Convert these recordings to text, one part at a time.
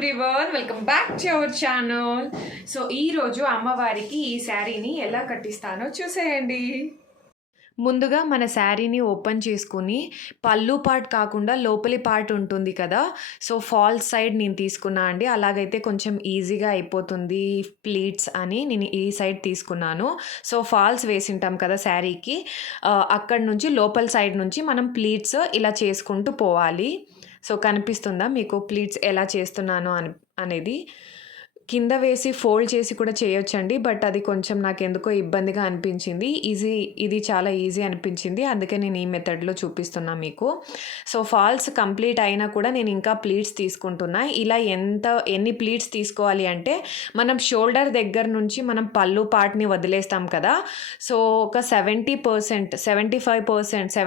Everyone, welcome back to our channel. So ఈరోజు అమ్మవారికి ఈ శారీని ఎలా కట్టిస్తానో చూసేయండి. ముందుగా మన శారీని ఓపెన్ చేసుకుని పళ్ళు పార్ట్ కాకుండా లోపలి పార్ట్ ఉంటుంది కదా, సో ఫాల్స్ సైడ్ నేను తీసుకున్నా అండి. అలాగైతే కొంచెం ఈజీగా అయిపోతుంది ప్లీట్స్ అని నేను ఈ సైడ్ తీసుకున్నాను. సో ఫాల్స్ వేసింటాం కదా శారీకి, అక్కడ నుంచి లోపల సైడ్ నుంచి మనం ప్లీట్స్ ఇలా చేసుకుంటూ పోవాలి. సో కనిపిస్తుందా మీకు ప్లీట్స్ ఎలా చేస్తున్నాను అనేది? కింద వేసి ఫోల్డ్ చేసి కూడా చేయొచ్చండి, బట్ అది కొంచెం నాకు ఎందుకో ఇబ్బందిగా అనిపించింది. ఇది చాలా ఈజీ అనిపించింది, అందుకే నేను ఈ మెథడ్లో చూపిస్తున్నా మీకు. సో ఫాల్స్ కంప్లీట్ అయినా కూడా నేను ఇంకా ప్లీట్స్ తీసుకుంటున్నా. ఇలా ఎన్ని ప్లీట్స్ తీసుకోవాలి అంటే, మనం షోల్డర్ దగ్గర నుంచి మనం పళ్ళు పార్ట్ని వదిలేస్తాం కదా, సో ఒక 70%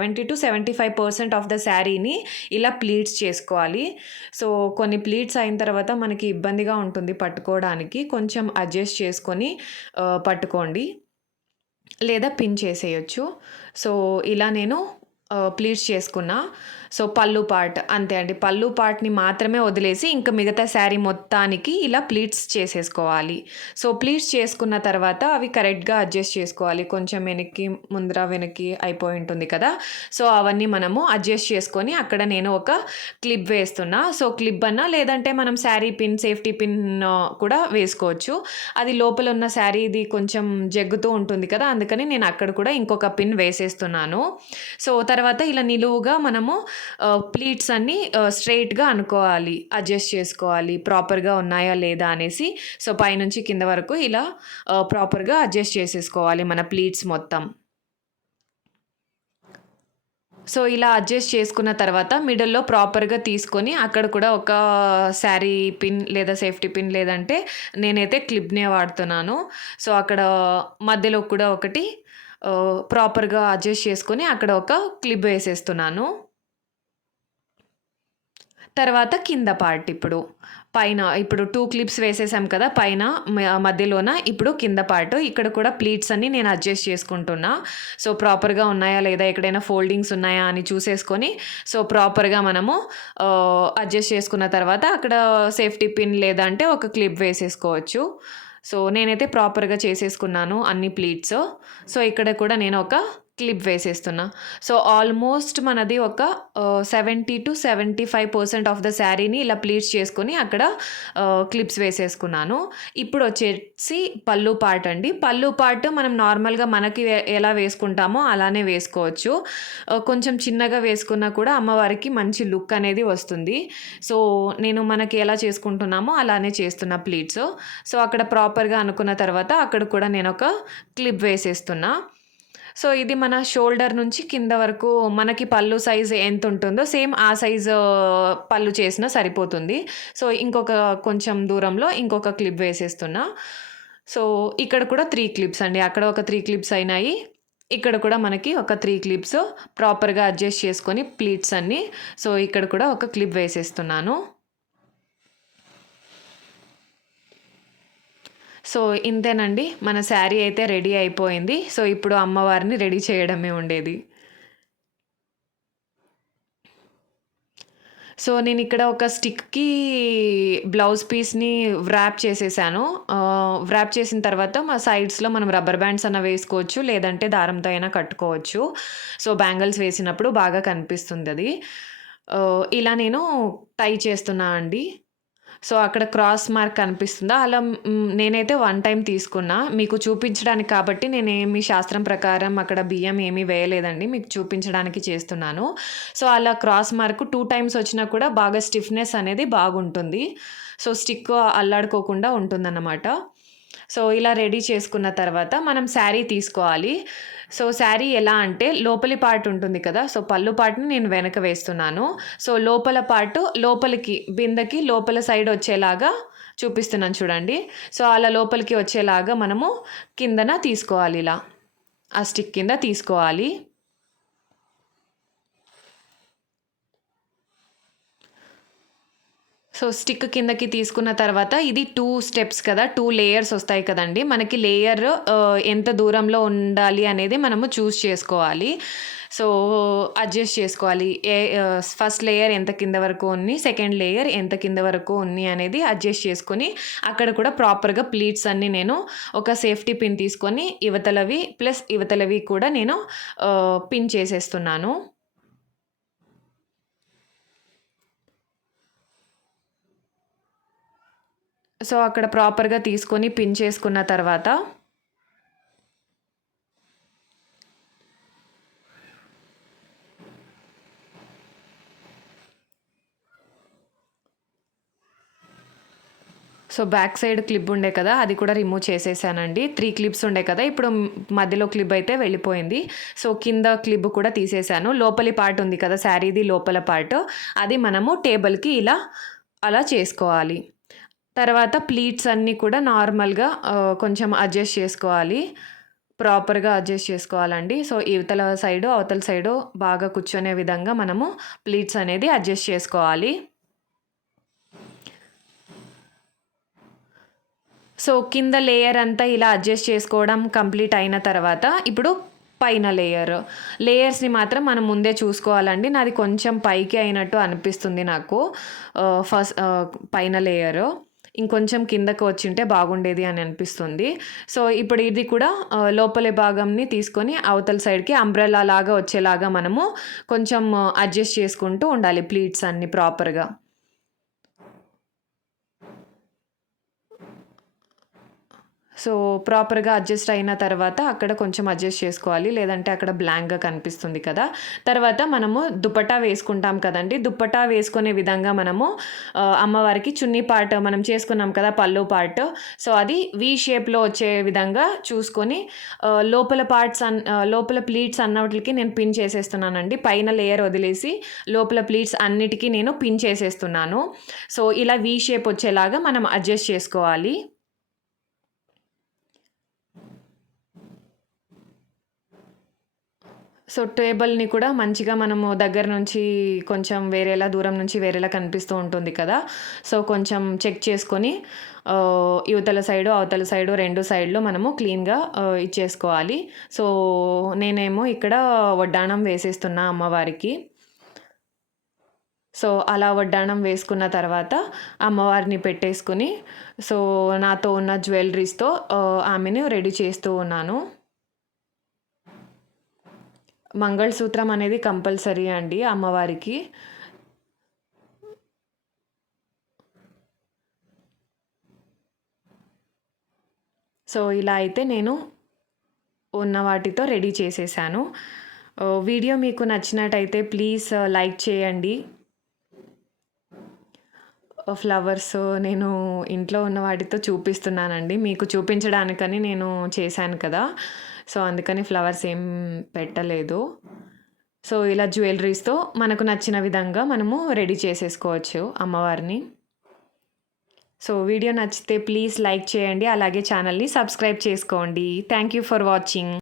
70% ఆఫ్ ద శారీని ఇలా ప్లీట్స్ చేసుకోవాలి. సో కొన్ని ప్లీట్స్ అయిన తర్వాత మనకి ఇబ్బందిగా ఉంటుంది పట్టుకోవడానికి, కొంచెం అడ్జస్ట్ చేసుకొని పట్టుకోండి, లేదా పిన్ చేసేయచ్చు. సో ఇలా నేను ప్లీట్స్ చేసుకున్నా. సో పళ్ళు పార్ట్ అంతే అండి, పళ్ళు పార్ట్ని మాత్రమే వదిలేసి ఇంకా మిగతా శారీ మొత్తానికి ఇలా ప్లీట్స్ చేసేసుకోవాలి. సో ప్లీట్స్ చేసుకున్న తర్వాత అవి కరెక్ట్గా అడ్జస్ట్ చేసుకోవాలి. కొంచెం వెనక్కి అయిపోయి ఉంటుంది కదా, సో అవన్నీ మనము అడ్జస్ట్ చేసుకొని అక్కడ నేను ఒక క్లిప్ వేస్తున్నా. సో క్లిప్ అన్నా లేదంటే మనం శారీ పిన్, సేఫ్టీ పిన్ కూడా వేసుకోవచ్చు. అది లోపల ఉన్న శారీ ఇది కొంచెం జగ్గుతూ ఉంటుంది కదా, అందుకని నేను అక్కడ కూడా ఇంకొక పిన్ వేసేస్తున్నాను. సో తర్వాత ఇలా నిలువుగా మనము ప్లీట్స్ అన్నీ స్ట్రైట్గా అనుకోవాలి, అడ్జస్ట్ చేసుకోవాలి ప్రాపర్గా ఉన్నాయా లేదా అనేసి. సో పైనుంచి కింద వరకు ఇలా ప్రాపర్గా అడ్జస్ట్ చేసేసుకోవాలి మన ప్లీట్స్ మొత్తం. సో ఇలా అడ్జస్ట్ చేసుకున్న తర్వాత మిడిల్లో ప్రాపర్గా తీసుకొని అక్కడ కూడా ఒక శారీ పిన్ లేదా సేఫ్టీ పిన్, లేదంటే నేనైతే క్లిప్నే వాడుతున్నాను. సో అక్కడ మధ్యలో కూడా ఒకటి ప్రాపర్గా అడ్జస్ట్ చేసుకొని అక్కడ ఒక క్లిప్ వేసేస్తున్నాను. తర్వాత కింద పార్ట్ పైన ఇప్పుడు 2 క్లిప్స్ వేసేసాం కదా పైన మధ్యలోన, ఇప్పుడు కింద పార్ట్ ఇక్కడ కూడా ప్లీట్స్ అన్ని నేను అడ్జస్ట్ చేసుకుంటున్నా. సో ప్రాపర్గా ఉన్నాయా లేదా, ఎక్కడైనా ఫోల్డింగ్స్ ఉన్నాయా అని చూసేసుకొని సో ప్రాపర్గా మనము అడ్జస్ట్ చేసుకున్న తర్వాత అక్కడ సేఫ్టీ పిన్ లేదంటే ఒక క్లిప్ వేసేసుకోవచ్చు. సో నేనైతే ప్రాపర్గా చేసేసుకున్నాను అన్ని ప్లీట్స్. సో ఇక్కడ కూడా నేను ఒక క్లిప్ వేసేస్తున్నా. సో ఆల్మోస్ట్ మనది ఒక 70-75% ఆఫ్ ద శారీని ఇలా ప్లీట్స్ చేసుకొని అక్కడ క్లిప్స్ వేసేసుకున్నాను. ఇప్పుడు వచ్చేసి పళ్ళు పార్ట్ అండి. పళ్ళు పార్ట్ మనం నార్మల్గా మనకి ఎలా వేసుకుంటామో అలానే వేసుకోవచ్చు. కొంచెం చిన్నగా వేసుకున్నా కూడా అమ్మవారికి మంచి లుక్ అనేది వస్తుంది. సో నేను మనకి ఎలా చేసుకుంటున్నామో అలానే చేస్తున్నా ప్లీట్స్. సో అక్కడ ప్రాపర్గా అనుకున్న తర్వాత అక్కడ కూడా నేను ఒక క్లిప్ వేసేస్తున్నా. సో ఇది మన షోల్డర్ నుంచి కింద వరకు మనకి పళ్ళు సైజు ఎంత ఉంటుందో సేమ్ ఆ సైజు పళ్ళు చేసినా సరిపోతుంది. సో ఇంకొక కొంచెం దూరంలో ఇంకొక క్లిప్ వేసేస్తున్నా. సో ఇక్కడ కూడా 3 క్లిప్స్ అండి, అక్కడ ఒక 3 క్లిప్స్ అయినాయి, ఇక్కడ కూడా మనకి ఒక 3 క్లిప్స్ ప్రాపర్గా అడ్జస్ట్ చేసుకొని ప్లీట్స్ అన్నీ. సో ఇక్కడ కూడా ఒక క్లిప్ వేసేస్తున్నాను. సో ఇంతేనండి, మన శారీ అయితే రెడీ అయిపోయింది. సో ఇప్పుడు అమ్మవారిని రెడీ చేయడమే ఉండేది. సో నేను ఇక్కడ ఒక స్టిక్కి బ్లౌజ్ పీస్ని వ్రాప్ చేసేసాను. వ్రాప్ చేసిన తర్వాత మా సైడ్స్లో మనం రబ్బర్ బ్యాండ్స్ అన్న వేసుకోవచ్చు, లేదంటే దారంతో అయినా కట్టుకోవచ్చు. సో బ్యాంగిల్స్ వేసినప్పుడు బాగా కనిపిస్తుంది అది. ఇలా నేను టై చేస్తున్నా అండి. సో అక్కడ క్రాస్ మార్క్ కనిపిస్తుందా, అలా నేనైతే 1 టైం తీసుకున్నా మీకు చూపించడానికి కాబట్టి. నేనేమి శాస్త్రం ప్రకారం అక్కడ బియ్యం ఏమీ వేయలేదండి, మీకు చూపించడానికి చేస్తున్నాను. సో అలా క్రాస్ మార్క్ 2 టైమ్స్ వచ్చినా కూడా బాగా స్టిఫ్నెస్ అనేది బాగుంటుంది. సో స్టిక్ అల్లాడుకోకుండా ఉంటుందన్నమాట. సో ఇలా రెడీ చేసుకున్న తర్వాత మనం శారీ తీసుకోవాలి. సో శారీ ఎలా అంటే లోపలి పార్ట్ ఉంటుంది కదా, సో పళ్ళు పార్ట్ని నేను వెనక వేస్తున్నాను. సో లోపల పార్ట్ లోపలికి బిందెకి లోపల సైడ్ వచ్చేలాగా చూపిస్తున్నాను చూడండి. సో అలా లోపలికి వచ్చేలాగా మనము కిందన తీసుకోవాలి, ఇలా ఆ స్టిక్ కింద తీసుకోవాలి. సో స్టిక్ కిందకి తీసుకున్న తర్వాత ఇది 2 స్టెప్స్ కదా, 2 లేయర్స్ వస్తాయి కదండి. మనకి లేయర్ ఎంత దూరంలో ఉండాలి అనేది మనము చూస్ చేసుకోవాలి. సో, అడ్జస్ట్ చేసుకోవాలి. ఫస్ట్ లేయర్ ఎంత కింద వరకు ఉంది, సెకండ్ లేయర్ ఎంత కింద వరకు ఉంది అనేది అడ్జస్ట్ చేసుకొని, అక్కడ కూడా ప్రాపర్‌గా ప్లీట్స్ అన్నీ నేను ఒక సేఫ్టీ పిన్ తీసుకొని ఇవతలవి ప్లస్ ఇవతలవి కూడా నేను పిన్ చేసేస్తున్నాను. సో, అక్కడ ప్రాపర్‌గా తీసుకొని పిన్ చేసుకున్న తర్వాత సో, బ్యాక్ సైడ్ క్లిప్ ఉండే కదా! అది కూడా రిమూవ్ చేసేసానండి. 3 క్లిప్స్ ఉండే కదా! ఇప్పుడు మధ్యలో క్లిప్ అయితే వెళ్ళిపోయింది. సో, కింద క్లిప్ కూడా తీసేసాను. లోపలి పార్ట్ ఉంది కదా! శారీది లోపల పార్ట్ అది మనము టేబుల్‌కి అలా చేసుకోవాలి. తర్వాత ప్లీట్స్ అన్నీ కూడా నార్మల్‌గా కొంచెం అడ్జస్ట్ చేసుకోవాలి. ప్రాపర్‌గా అడ్జస్ట్ చేసుకోవాలండి. సో, ఇవతల సైడు, అవతల సైడు బాగా కూర్చొనే విధంగా మనము ప్లీట్స్ అనేది అడ్జస్ట్ చేసుకోవాలి. సో, కింద లేయర్ అంతా ఇలా అడ్జస్ట్ చేసుకోవడం కంప్లీట్ అయిన తర్వాత, ఇప్పుడు పైన లేయర్స్‌ని మాత్రం మనం ముందే చూసుకోవాలండి. నాది కొంచెం పైకి అయినట్టు అనిపిస్తుంది నాకు. పైన లేయరు. ఇంకొంచెం కిందకు వచ్చింటే బాగుండేది అని అనిపిస్తుంది. సో, ఇప్పుడు ఇది కూడా లోపలి భాగంని తీసుకొని అవతల సైడ్‌కి అంబ్రెల్లా లాగా వచ్చేలాగా మనము కొంచెం అడ్జస్ట్ చేసుకుంటూ ఉండాలి ప్లీట్స్ అన్నీ ప్రాపర్‌గా. సో, ప్రాపర్‌గా అడ్జస్ట్ అయిన తర్వాత అక్కడ కొంచెం అడ్జస్ట్ చేసుకోవాలి. లేదంటే అక్కడ బ్లాంక్‌గా కనిపిస్తుంది కదా! తర్వాత మనము దుపట్టా వేసుకుంటాం కదండీ! దుపట్టా వేసుకునే విధంగా మనము అమ్మవారికి చున్నీ పార్ట్ మనం చేసుకున్నాం కదా! పళ్ళు పార్ట్. సో, అది వి షేప్‌లో వచ్చే విధంగా చూసుకొని లోపల ప్లీట్స్ అన్నిటికి నేను పిన్ చేసేస్తున్నానండి. పైన లేయర్ వదిలేసి లోపల ప్లీట్స్ అన్నిటికి నేను పిన్ చేసేస్తున్నాను. సో, ఇలా వి షేప్ వచ్చేలాగా మనం అడ్జస్ట్ చేసుకోవాలి. సో, టేబుల్‌ని కూడా మంచిగా మనము దగ్గర నుంచి కొంచెం వేరేలా, దూరం నుంచి వేరేలా కనిపిస్తూ ఉంటుంది కదా! సో, కొంచెం చెక్ చేసుకొని ఇవతల సైడు, అవతల సైడు 2 సైడ్‌లు మనము క్లీన్‌గా ఇచ్చేసుకోవాలి. సో, నేనేమో ఇక్కడ వడ్డాణం వేసేస్తున్నా అమ్మవారికి. సో, అలా వడ్డాణం వేసుకున్న తర్వాత అమ్మవారిని పెట్టేసుకొని, సో, నాతో ఉన్న జ్యువెల్లరీస్‌తో ఆమెని రెడీ చేస్తూ ఉన్నాను. మంగళసూత్రం అనేది కంపల్సరీ అండి అమ్మవారికి. సో, ఇలా అయితే నేను ఉన్న వాటితో రెడీ చేసేసాను. వీడియో మీకు నచ్చినట్టయితే ప్లీజ్ లైక్ చేయండి. ఫ్లవర్స్ నేను ఇంట్లో ఉన్న వాటితో చూపిస్తున్నానండి. మీకు చూపించడానికని నేను చేశాను కదా! సో, అందుకని ఫ్లవర్స్ ఏం పెట్టలేదు. సో, ఇలా జ్యువెల్లరీస్‌తో మనకు నచ్చిన విధంగా మనము రెడీ చేసేసుకోవచ్చు అమ్మవారిని. సో, వీడియో నచ్చితే ప్లీజ్ లైక్ చేయండి. అలాగే ఛానల్‌ని సబ్స్క్రైబ్ చేసుకోండి. Thank you for watching.